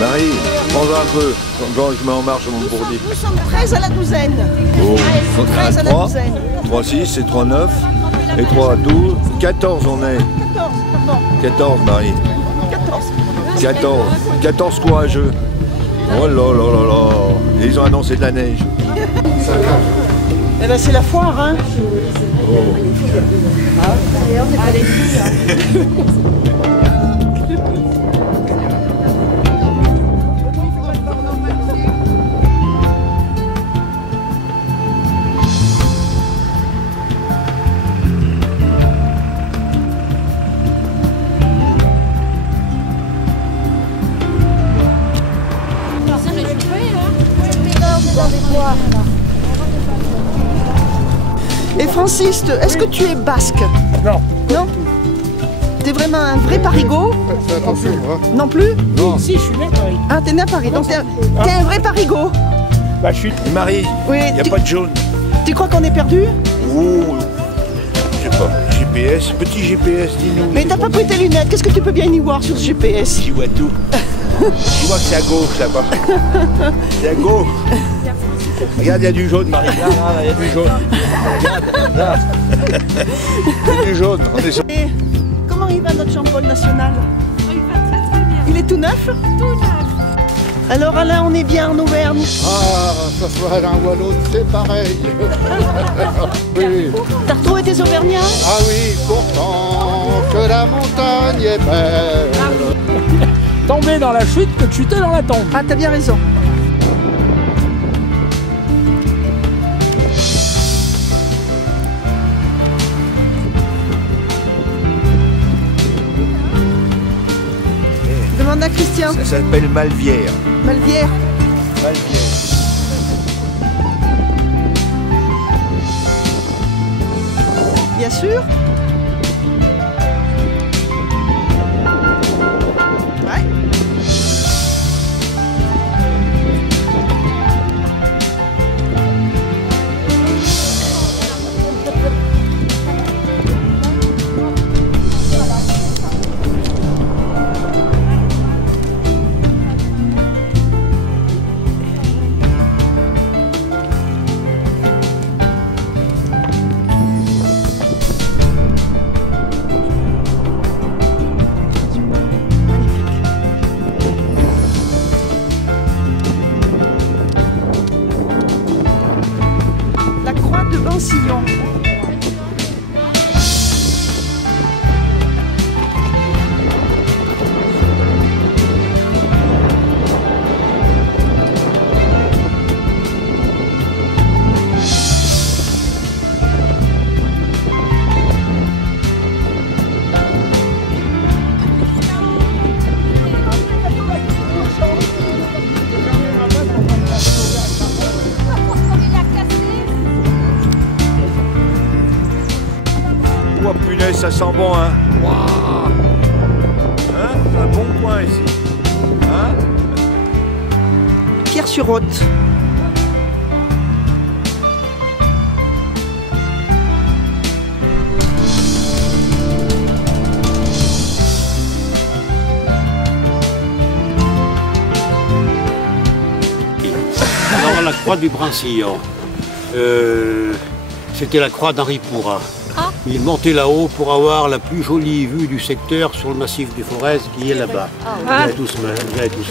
Marie, prends-en un peu. Quand je mets en marche mon bourdi. Nous sommes 13 à la douzaine. Oh, 13 à la 3, douzaine. 3, 6 et 3, 9. Et 3, 12, 14 on est. 14, pardon. 14 Marie. 14. 14 courageux. Oh là là là là. Et ils ont annoncé de la neige. Eh ben c'est la foire, hein. Et Francis, est-ce que tu es basque? Non. Non? T'es vraiment un vrai parigot? Attention, hein. Non plus? Non. Si, je suis né à Paris. Ah, t'es né à Paris, donc t'es un vrai parigot. Bah, je suis... Marie, Oui. il n'y a pas de jaune. Tu crois qu'on est perdu? Ouh, je sais pas. GPS, petit GPS, dis-nous. Mais t'as pas pris tes lunettes, qu'est-ce que tu peux bien y voir sur ce GPS? J'y vois tout. Je vois que c'est à gauche là-bas. C'est à gauche. Regarde, il y a du jaune, Marie. Là, il y a du jaune. Regarde, là. Il y a du jaune. On est sur... Et comment il va notre Jean-Paul national? Il va très très bien. Il est tout neuf? Tout neuf. Alors Alain, on est bien en Auvergne. Ah, ça soit l'un ou à l'autre, c'est pareil. Oui. T'as retrouvé tes Auvergnats? Ah oui, pourtant que la montagne est belle. Tomber dans la chute que de chuter dans la tombe. Ah, t'as bien raison. Demande à Christian. Ça s'appelle Malvière. Malvière. Malvière. Bien sûr. Ouais. La croix de Bansillon. Oh punaise, ça sent bon, hein. Waouh. Hein, c'est un bon coin ici. Hein? Pierre-sur-Haute. Alors la croix du Brancillon, c'était la croix d'Henri Pourrat. Ah. Il est monté là-haut pour avoir la plus jolie vue du secteur sur le massif du Forez qui est là-bas. Vous avez tous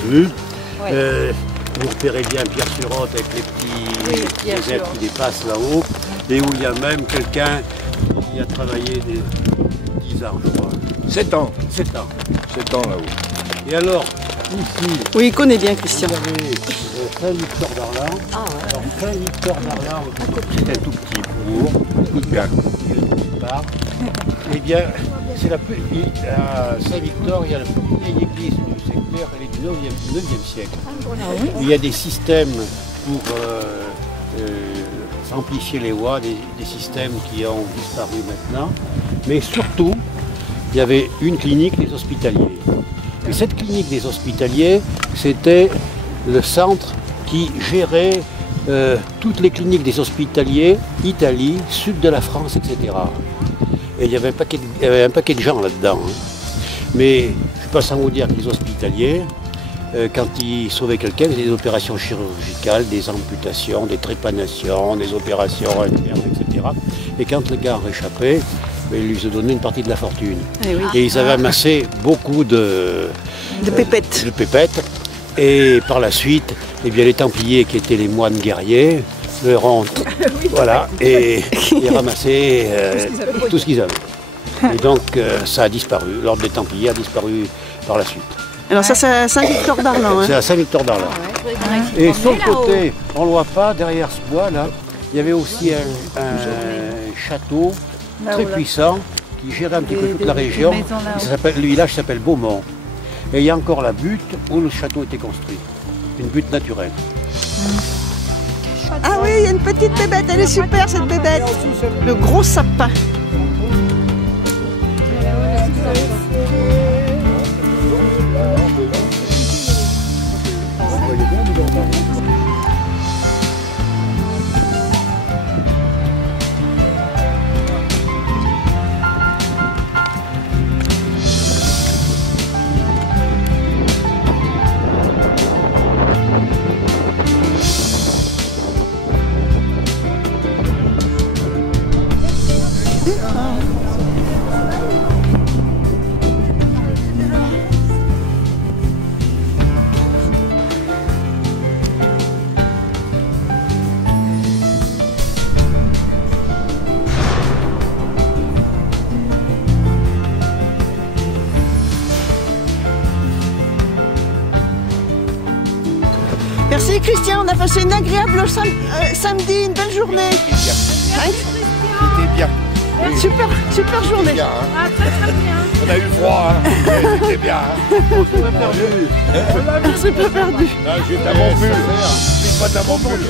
vu. Vous repérez bien Pierre-sur-Haute avec les petits ailes qui dépassent là-haut et où il y a même quelqu'un qui a travaillé 10 ans, je crois. 7 ans. 7 ans. 7 ans là-haut. Et alors, ici, Oui, il connaît bien Christian. vous avez Saint-Victor d'Arlan. Alors Saint-Victor d'Arlan, c'est un tout petit bourg, Bien. eh bien, c'est la plus. À Saint-Victor, il y a la plus vieille église du secteur, elle est du 9e siècle. Et il y a des systèmes pour amplifier les voix, des systèmes qui ont disparu maintenant. Mais surtout, il y avait une clinique des hospitaliers. Et cette clinique des hospitaliers, c'était le centre qui gérait toutes les cliniques des hospitaliers, Italie, sud de la France, etc. Et il y avait un paquet de gens là-dedans. Hein. Mais je ne suis pas sans vous dire que les hospitaliers, quand ils sauvaient quelqu'un, ils faisaient des opérations chirurgicales, des amputations, des trépanations, des opérations internes, etc. Et quand le gars réchappait, ils lui se donnaient une partie de la fortune. Eh oui. Et ils avaient amassé beaucoup de pépettes. Et par la suite, eh bien, les Templiers, qui étaient les moines guerriers, leur ont et ramassé tout ce qu'ils avaient. Et donc ça a disparu. L'ordre des Templiers a disparu par la suite. Alors ça, c'est à Saint-Victor-d'Arlan. C'est à Saint-Victor-d'Arlan. Et sur le côté, on ne le voit pas, derrière ce bois là, il y avait aussi un château très puissant qui gérait un petit peu toute la région. Le village s'appelle Beaumont. Et il y a encore la butte où le château était construit. Une butte naturelle. Ah oui, il y a une petite bébête, elle est super cette bébête. Le gros sapin. Merci Christian, on a passé une agréable samedi, une belle journée. C'était bien. Super journée. Bien, hein. Ah, très bien. On a eu froid, hein. Mais c'était bien. Hein. On s'est pas perdu. Ah, j'ai de la mon pull. Pas de la mon pull.